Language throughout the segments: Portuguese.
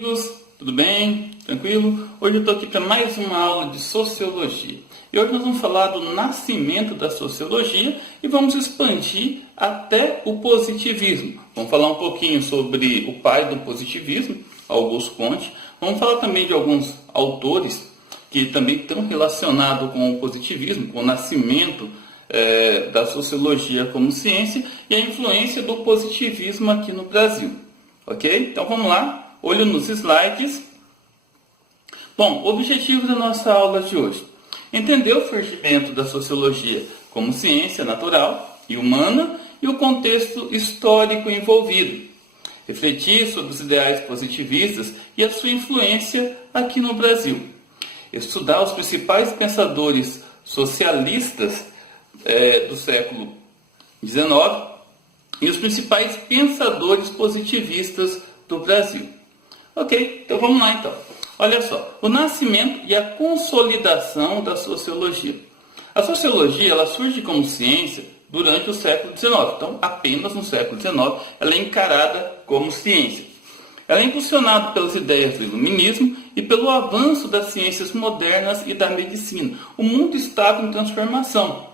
Amigos, tudo bem? Tranquilo? Hoje eu estou aqui para mais uma aula de Sociologia. E hoje nós vamos falar do nascimento da Sociologia e vamos expandir até o positivismo. Vamos falar um pouquinho sobre o pai do positivismo, Auguste Comte. Vamos falar também de alguns autores que também estão relacionados com o positivismo, com o nascimento da Sociologia como ciência e a influência do positivismo aqui no Brasil. Ok? Então vamos lá. Olho nos slides. Bom, o objetivo da nossa aula de hoje: entender o surgimento da sociologia como ciência natural e humana e o contexto histórico envolvido. Refletir sobre os ideais positivistas e a sua influência aqui no Brasil. Estudar os principais pensadores socialistas do século XIX e os principais pensadores positivistas do Brasil. Ok, então vamos lá então. Olha só, o nascimento e a consolidação da sociologia. A sociologia ela surge como ciência durante o século XIX, então apenas no século XIX ela é encarada como ciência. Ela é impulsionada pelas ideias do iluminismo e pelo avanço das ciências modernas e da medicina. O mundo estava em transformação.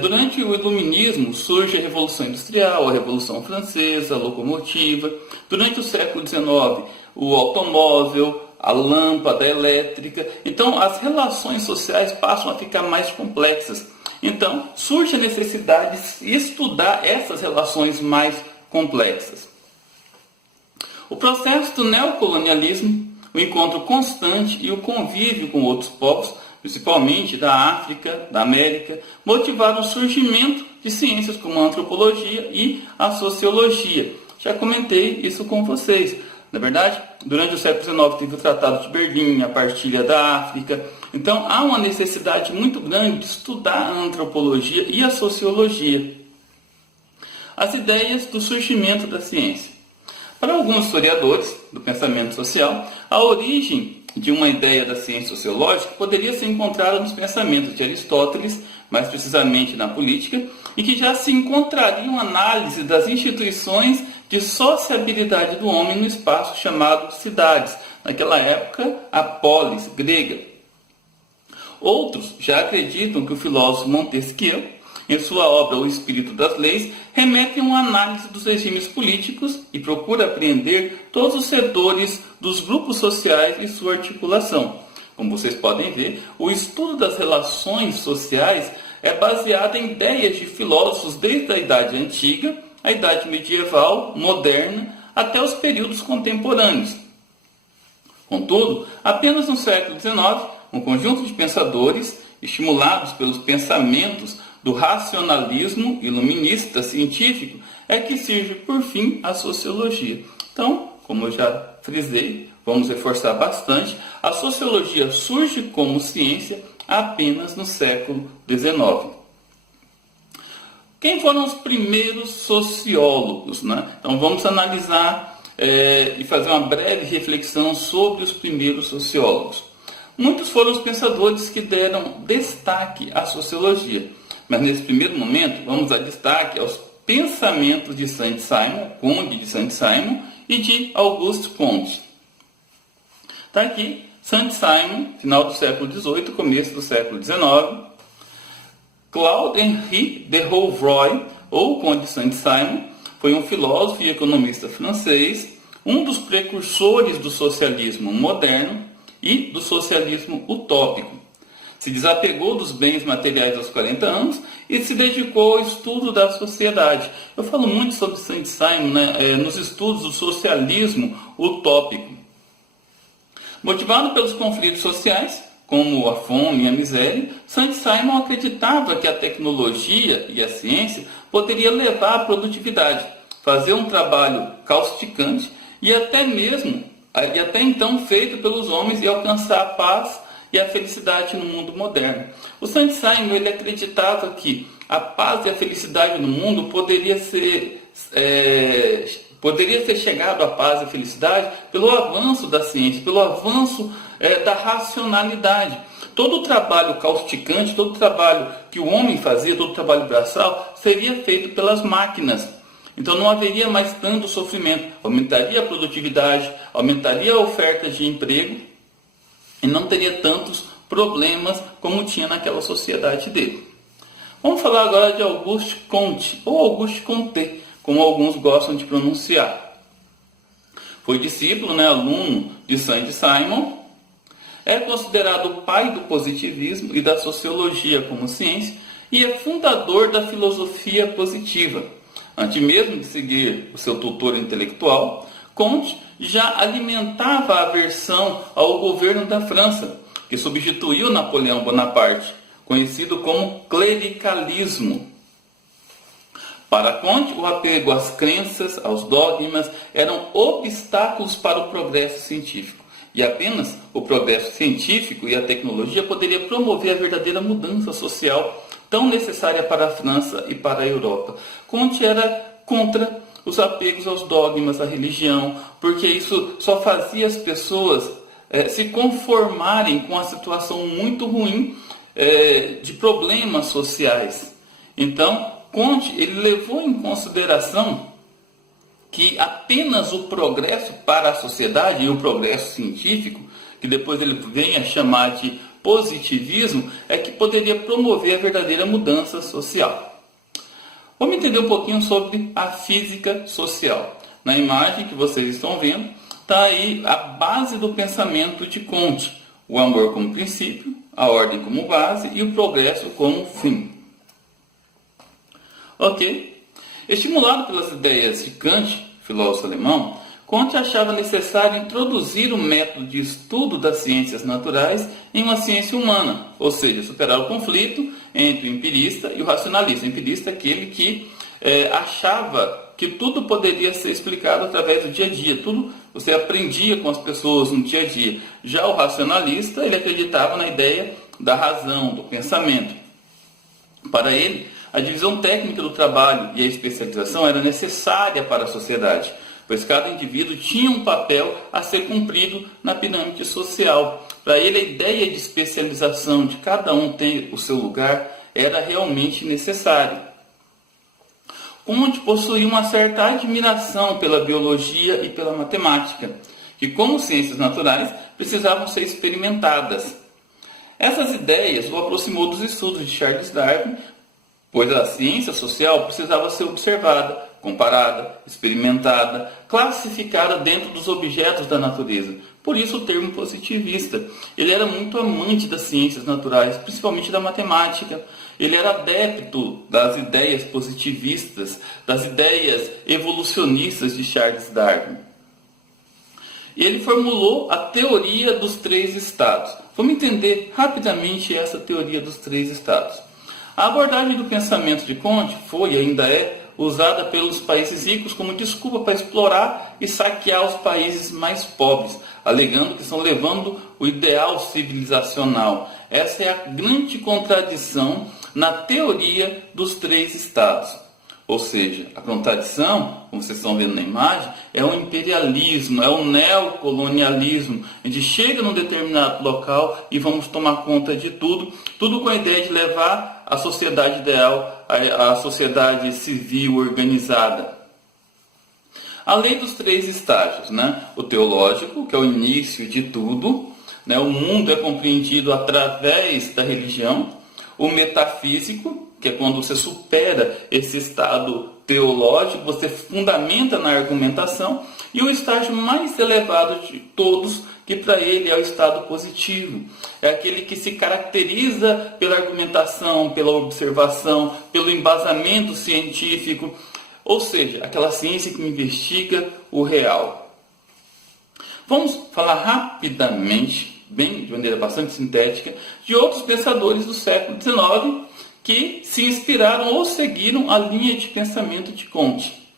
Durante o iluminismo surge a Revolução Industrial, a Revolução Francesa, a locomotiva. Durante o século XIX, o automóvel, a lâmpada elétrica. Então, as relações sociais passam a ficar mais complexas. Então, surge a necessidade de estudar essas relações mais complexas. O processo do neocolonialismo, o encontro constante e o convívio com outros povos, principalmente da África, da América, motivaram o surgimento de ciências como a antropologia e a sociologia. Já comentei isso com vocês. Na verdade, durante o século XIX teve o Tratado de Berlim, a partilha da África. Então, há uma necessidade muito grande de estudar a antropologia e a sociologia. As ideias do surgimento da ciência. Para alguns historiadores do pensamento social, a origem de uma ideia da ciência sociológica poderia ser encontrada nos pensamentos de Aristóteles, mais precisamente na política, e que já se encontraria uma análise das instituições de sociabilidade do homem no espaço chamado cidades, naquela época a polis grega. Outros já acreditam que o filósofo Montesquieu, em sua obra O Espírito das Leis, remete a uma análise dos regimes políticos e procura apreender todos os setores dos grupos sociais e sua articulação. Como vocês podem ver, o estudo das relações sociais é baseado em ideias de filósofos desde a Idade Antiga, a Idade Medieval, Moderna, até os períodos contemporâneos. Contudo, apenas no século XIX, um conjunto de pensadores, estimulados pelos pensamentos do racionalismo iluminista científico, é que surge por fim a sociologia. Então, como eu já frisei, vamos reforçar bastante, a sociologia surge como ciência apenas no século XIX. Quem foram os primeiros sociólogos, né? Então vamos analisar e fazer uma breve reflexão sobre os primeiros sociólogos. Muitos foram os pensadores que deram destaque à sociologia. Mas nesse primeiro momento, vamos dar destaque aos pensamentos de Saint-Simon, Conde de Saint-Simon, e de Auguste Comte. Está aqui Saint-Simon, final do século XVIII, começo do século XIX. Claude-Henri de Rouvroy, ou Conde de Saint-Simon, foi um filósofo e economista francês, um dos precursores do socialismo moderno e do socialismo utópico. Se desapegou dos bens materiais aos 40 anos e se dedicou ao estudo da sociedade. Eu falo muito sobre Saint-Simon, nos estudos do socialismo utópico. Motivado pelos conflitos sociais, como a fome e a miséria, Saint-Simon acreditava que a tecnologia e a ciência poderia levar à produtividade, fazer um trabalho causticante e até então feito pelos homens e alcançar a paz e a felicidade no mundo moderno. O Saint-Simon ele acreditava que a paz e a felicidade no mundo poderia ser chegado à paz e à felicidade pelo avanço da ciência, pelo avanço da racionalidade. Todo o trabalho causticante, todo o trabalho que o homem fazia, todo o trabalho braçal, seria feito pelas máquinas. Então não haveria mais tanto sofrimento, aumentaria a produtividade, aumentaria a oferta de emprego e não teria tantos problemas como tinha naquela sociedade dele. Vamos falar agora de Auguste Comte, ou Auguste Comte, como alguns gostam de pronunciar. Foi discípulo, aluno de Saint-Simon, é considerado o pai do positivismo e da sociologia como ciência e é fundador da filosofia positiva. Antes mesmo de seguir o seu tutor intelectual, Comte já alimentava a aversão ao governo da França, que substituiu Napoleão Bonaparte, conhecido como clericalismo. Para Comte, o apego às crenças, aos dogmas, eram obstáculos para o progresso científico. E apenas o progresso científico e a tecnologia poderia promover a verdadeira mudança social tão necessária para a França e para a Europa. Comte era contra os apegos aos dogmas, à religião, porque isso só fazia as pessoas se conformarem com a situação muito ruim de problemas sociais. Então, Comte ele levou em consideração que apenas o progresso para a sociedade e o progresso científico, que depois ele vem a chamar de positivismo, é que poderia promover a verdadeira mudança social. Vamos entender um pouquinho sobre a física social. Na imagem que vocês estão vendo, está aí a base do pensamento de Comte. O amor como princípio, a ordem como base e o progresso como fim. Ok? Estimulado pelas ideias de Kant, filósofo alemão, Comte achava necessário introduzir o método de estudo das ciências naturais em uma ciência humana, ou seja, superar o conflito entre o empirista e o racionalista. O empirista é aquele que achava que tudo poderia ser explicado através do dia a dia, tudo você aprendia com as pessoas no dia a dia. Já o racionalista, ele acreditava na ideia da razão, do pensamento. Para ele, a divisão técnica do trabalho e a especialização era necessária para a sociedade, pois cada indivíduo tinha um papel a ser cumprido na pirâmide social. Para ele, a ideia de especialização, de cada um ter o seu lugar, era realmente necessária. Comte possuía uma certa admiração pela biologia e pela matemática, que, como ciências naturais, precisavam ser experimentadas. Essas ideias o aproximou dos estudos de Charles Darwin, pois a ciência social precisava ser observada, comparada, experimentada, classificada dentro dos objetos da natureza. Por isso o termo positivista. Ele era muito amante das ciências naturais, principalmente da matemática. Ele era adepto das ideias positivistas, das ideias evolucionistas de Charles Darwin. E ele formulou a teoria dos 3 estados. Vamos entender rapidamente essa teoria dos 3 estados. A abordagem do pensamento de Comte foi e ainda é usada pelos países ricos como desculpa para explorar e saquear os países mais pobres, alegando que estão levando o ideal civilizacional. Essa é a grande contradição na teoria dos 3 estados. Ou seja, a contradição, como vocês estão vendo na imagem, é o imperialismo, é o neocolonialismo. A gente chega num determinado local e vamos tomar conta de tudo, tudo com a ideia de levar a sociedade ideal, a sociedade civil organizada. A lei dos 3 estágios, O teológico, que é o início de tudo, o mundo é compreendido através da religião. O metafísico, que é quando você supera esse estado teológico, você fundamenta na argumentação, e o estágio mais elevado de todos, que para ele é o estado positivo. É aquele que se caracteriza pela argumentação, pela observação, pelo embasamento científico, ou seja, aquela ciência que investiga o real. Vamos falar rapidamente, de maneira bastante sintética, de outros pensadores do século XIX que se inspiraram ou seguiram a linha de pensamento de Comte.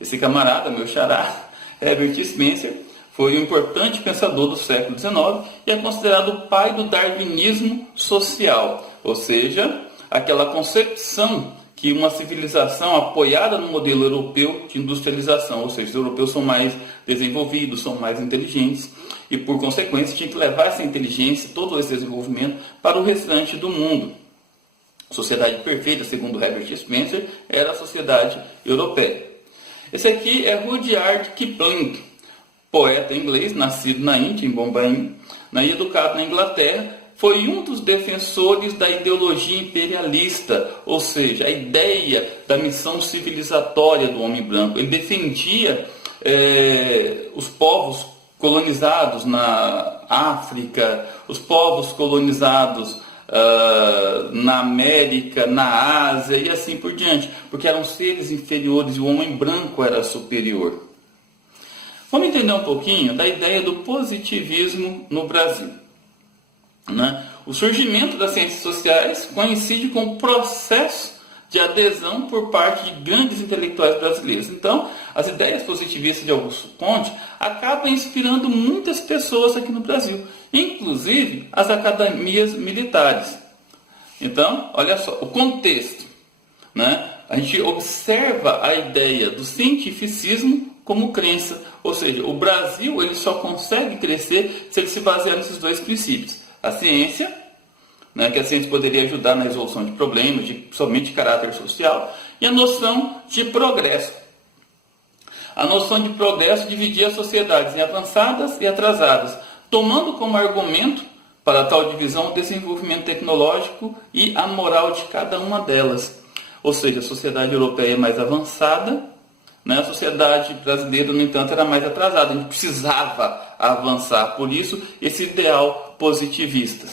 Esse camarada, meu xará, Herbert Spencer, foi um importante pensador do século XIX e é considerado o pai do darwinismo social, ou seja, aquela concepção que uma civilização apoiada no modelo europeu de industrialização, ou seja, os europeus são mais desenvolvidos, são mais inteligentes, e por consequência tinha que levar essa inteligência, todo esse desenvolvimento, para o restante do mundo. A sociedade perfeita, segundo Herbert Spencer, era a sociedade europeia. Esse aqui é Rudyard Kipling, poeta inglês, nascido na Índia, em Bombay, e educado na Inglaterra. Foi um dos defensores da ideologia imperialista, ou seja, a ideia da missão civilizatória do homem branco. Ele defendia os povos colonizados na África, os povos colonizados na América, na Ásia e assim por diante, porque eram seres inferiores e o homem branco era superior. Vamos entender um pouquinho da ideia do positivismo no Brasil. O surgimento das ciências sociais coincide com o processo de adesão por parte de grandes intelectuais brasileiros. Então, as ideias positivistas de Augusto Conte acabam inspirando muitas pessoas aqui no Brasil, inclusive as academias militares. Então, olha só, o contexto. A gente observa a ideia do cientificismo como crença, ou seja, o Brasil ele só consegue crescer se ele se basear nesses dois princípios. A ciência, que a ciência poderia ajudar na resolução de problemas, somente de caráter social, e a noção de progresso. A noção de progresso dividia as sociedades em avançadas e atrasadas, tomando como argumento para tal divisão o desenvolvimento tecnológico e a moral de cada uma delas. Ou seja, a sociedade europeia é mais avançada, a sociedade brasileira, no entanto, era mais atrasada. A gente precisava avançar, por isso, esse ideal positivista.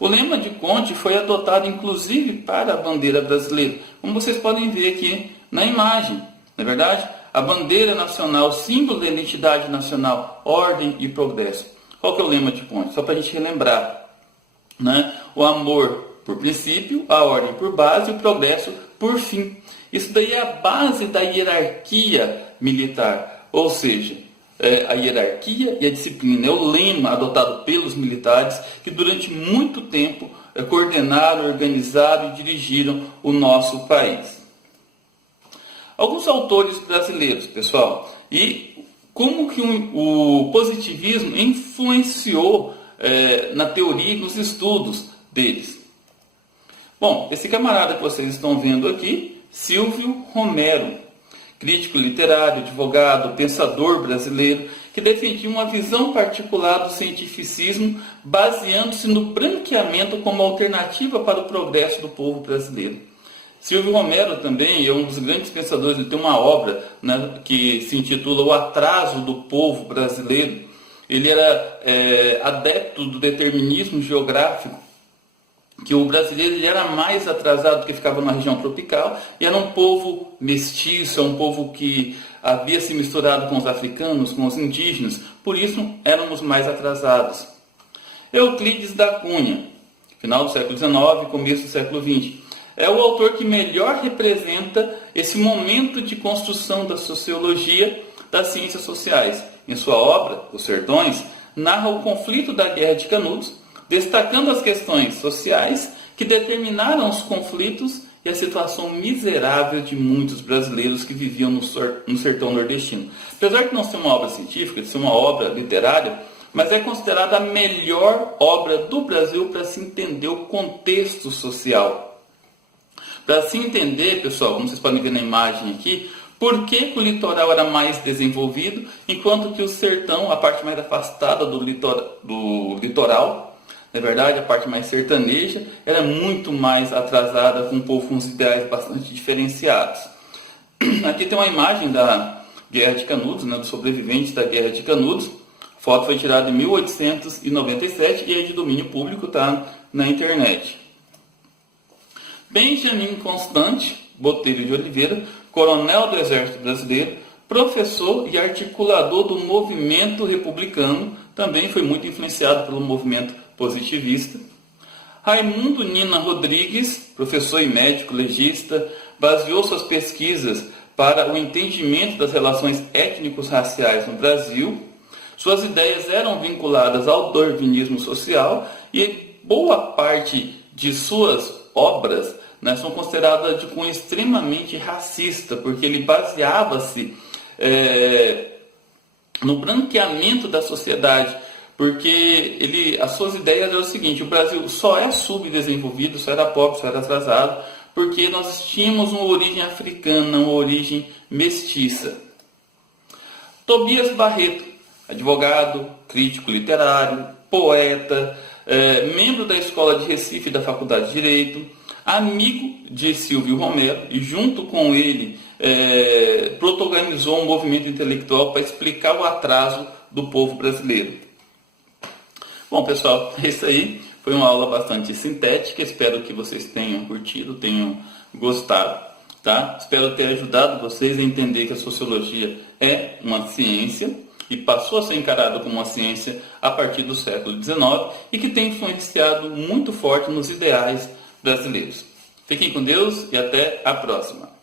O lema de Conte foi adotado, inclusive, para a bandeira brasileira, como vocês podem ver aqui na imagem. Não é verdade? A bandeira nacional, símbolo da identidade nacional, ordem e progresso. Qual que é o lema de Conte? Só para a gente relembrar. O amor por princípio, a ordem por base e o progresso por fim. Isso daí é a base da hierarquia militar, ou seja, a hierarquia e a disciplina. É o lema adotado pelos militares que durante muito tempo coordenaram, organizaram e dirigiram o nosso país. Alguns autores brasileiros, pessoal, e como que o positivismo influenciou na teoria e nos estudos deles. Bom, esse camarada que vocês estão vendo aqui, Silvio Romero, crítico literário, advogado, pensador brasileiro, que defendia uma visão particular do cientificismo, baseando-se no branqueamento como alternativa para o progresso do povo brasileiro. Silvio Romero também é um dos grandes pensadores, ele tem uma obra que se intitula O Atraso do Povo Brasileiro. Ele era adepto do determinismo geográfico, que o brasileiro ele era mais atrasado porque ficava numa região tropical e era um povo mestiço, um povo que havia se misturado com os africanos, com os indígenas, por isso éramos mais atrasados. Euclides da Cunha, final do século XIX, começo do século XX, é o autor que melhor representa esse momento de construção da sociologia das ciências sociais. Em sua obra, Os Sertões, narra o conflito da Guerra de Canudos, destacando as questões sociais que determinaram os conflitos e a situação miserável de muitos brasileiros que viviam no sertão nordestino. Apesar de não ser uma obra científica, de ser uma obra literária, mas é considerada a melhor obra do Brasil para se entender o contexto social. Para se entender, pessoal, como vocês podem ver na imagem aqui, por que o litoral era mais desenvolvido, enquanto que o sertão, a parte mais afastada do litoral, na verdade, a parte mais sertaneja era muito mais atrasada, com um povo com os ideais bastante diferenciados. Aqui tem uma imagem da Guerra de Canudos, dos sobreviventes da Guerra de Canudos. A foto foi tirada em 1897 e é de domínio público, está na internet. Benjamin Constante Botelho de Oliveira, coronel do Exército Brasileiro, professor e articulador do movimento republicano, também foi muito influenciado pelo movimento positivista. Raimundo Nina Rodrigues, professor e médico legista, baseou suas pesquisas para o entendimento das relações étnicos-raciais no Brasil. Suas ideias eram vinculadas ao darwinismo social e boa parte de suas obras são consideradas de cunho extremamente racista, porque ele baseava-se no branqueamento da sociedade, porque as suas ideias eram o seguinte: o Brasil só é subdesenvolvido, só era pobre, só era atrasado, porque nós tínhamos uma origem africana, uma origem mestiça. Tobias Barreto, advogado, crítico literário, poeta, membro da Escola de Recife da Faculdade de Direito, amigo de Silvio Romero e junto com ele protagonizou um movimento intelectual para explicar o atraso do povo brasileiro. Bom, pessoal, é isso aí. Foi uma aula bastante sintética. Espero que vocês tenham curtido, tenham gostado. Tá? Espero ter ajudado vocês a entender que a sociologia é uma ciência e passou a ser encarada como uma ciência a partir do século XIX e que tem influenciado muito forte nos ideais brasileiros. Fiquem com Deus e até a próxima.